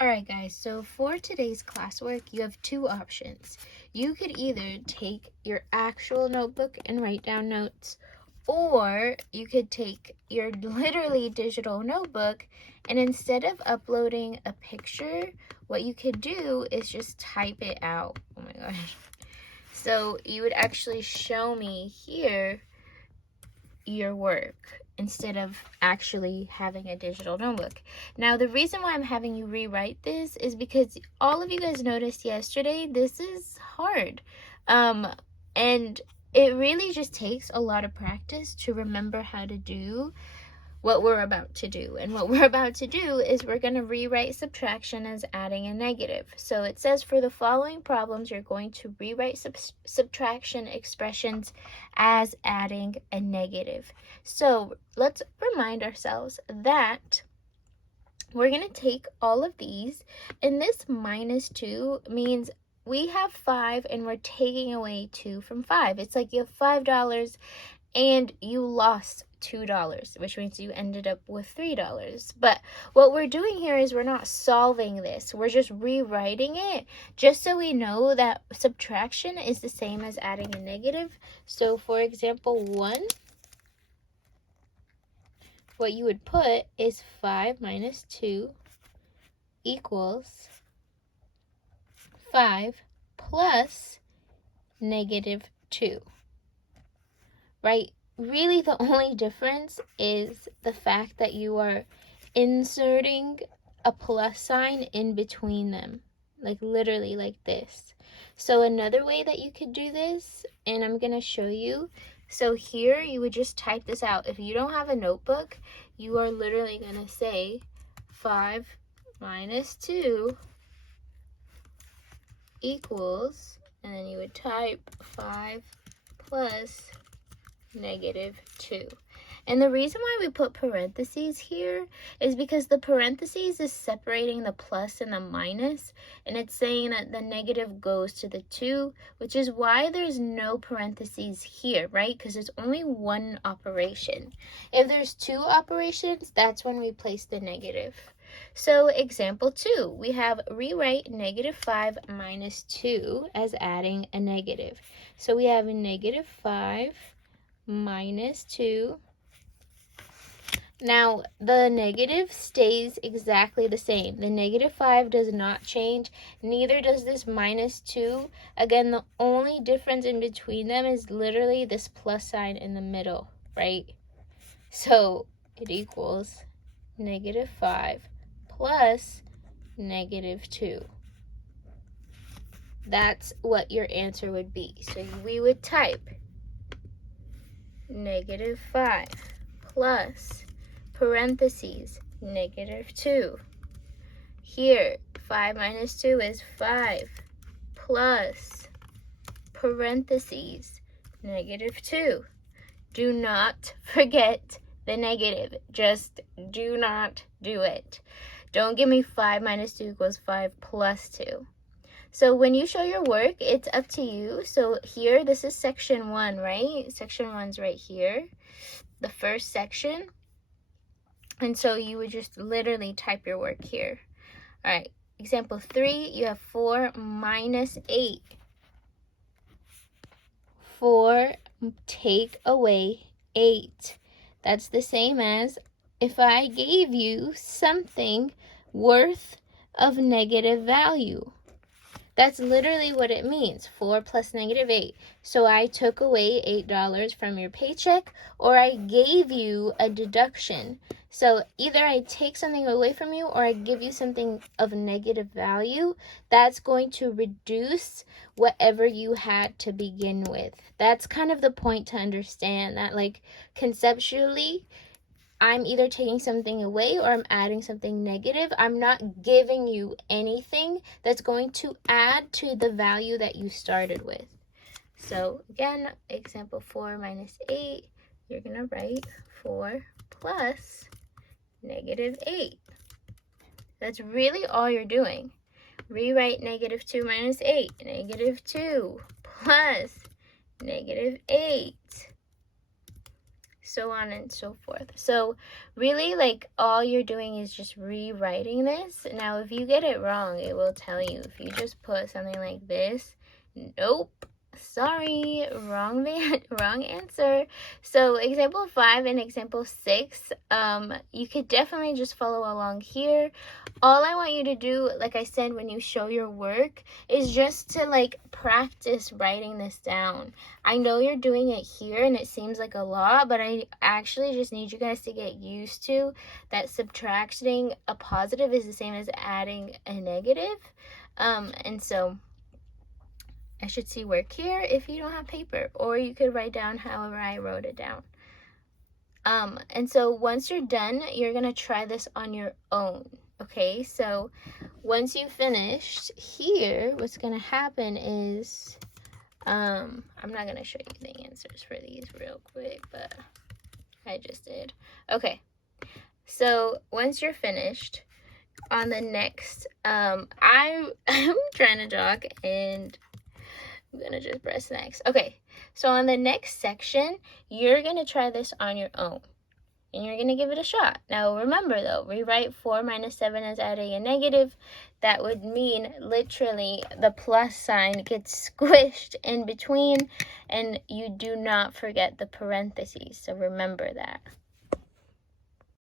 Alright guys, so for today's classwork, you have two options. You could either take your actual notebook and write down notes, or you could take your literally digital notebook and instead of uploading a picture, what you could do is just type it out. Oh my gosh. So you would actually show me here your work instead of actually having a digital notebook. Now, the reason why I'm having you rewrite this is because all of you guys noticed yesterday, this is hard. And it really just takes a lot of practice to remember how to do what we're about to do. And what we're about to do is we're going to rewrite subtraction as adding a negative. So it says for the following problems, you're going to rewrite subtraction expressions as adding a negative. So let's remind ourselves that we're going to take all of these, and this minus 2 means we have 5 and we're taking away 2 from 5. It's like you have $5 and you lost $2, which means you ended up with $3. But what we're doing here is we're not solving this. We're just rewriting it just so we know that subtraction is the same as adding a negative. So for example 1, what you would put is 5 minus 2 equals 5 plus negative 2. Right? Really, the only difference is the fact that you are inserting a plus sign in between them, like literally like this. So another way that you could do this, and I'm going to show you. So here you would just type this out. If you don't have a notebook, you are literally going to say 5 minus 2 equals, and then you would type 5 plus negative 2. And the reason why we put parentheses here is because the parentheses is separating the plus and the minus, and it's saying that the negative goes to the 2, which is why there's no parentheses here, right? Because there's only one operation. If there's 2 operations, that's when we place the negative. So example 2, we have rewrite negative 5 minus 2 as adding a negative. So we have a negative 5 minus 2. Now, the negative stays exactly the same. The negative 5 does not change. Neither does this minus 2. Again, the only difference in between them is literally this plus sign in the middle, right? So, it equals negative 5 plus negative 2. That's what your answer would be. So, we would type negative 5 plus parentheses negative 2. Here, 5 minus 2 is 5 plus parentheses negative 2. Do not forget the negative. Just do not do it. Don't give me 5 minus 2 equals 5 plus 2. So when you show your work, it's up to you. So here, this is section 1, right? Section 1's right here, the first section. And so you would just literally type your work here. All right, example 3, you have 4 minus 8. 4 take away 8. That's the same as if I gave you something worth of negative value. That's literally what it means, 4 plus negative 8. So I took away $8 from your paycheck, or I gave you a deduction. So either I take something away from you or I give you something of negative value. That's going to reduce whatever you had to begin with. That's kind of the point to understand that, like, conceptually, I'm either taking something away or I'm adding something negative. I'm not giving you anything that's going to add to the value that you started with. So again, example 4 minus 8, you're going to write 4 plus negative 8. That's really all you're doing. Rewrite negative 2 minus 8. Negative 2 plus negative 8. so on and so forth. So really, like, all you're doing is just rewriting this. Now, if you get it wrong, it will tell you. If you just put something like this, nope, sorry, wrong answer. So example 5 and example 6, you could definitely just follow along here. All I want you to do, like I said, when you show your work, is just to like practice writing this down. I know you're doing it here and it seems like a lot, but I actually just need you guys to get used to that subtracting a positive is the same as adding a negative. And so I should see work here if you don't have paper, or you could write down however I wrote it down. And so once you're done, you're gonna try this on your own. Okay, so once you finished here, what's gonna happen is, I'm not gonna show you the answers for these real quick, but I just did. Okay, so once you're finished, on the next, I'm trying to talk and I'm gonna just press next. Okay, so on the next section, you're gonna try this on your own. And you're gonna give it a shot. Now remember though, rewrite 4 minus 7 as adding a negative. That would mean literally the plus sign gets squished in between, and you do not forget the parentheses. So remember that.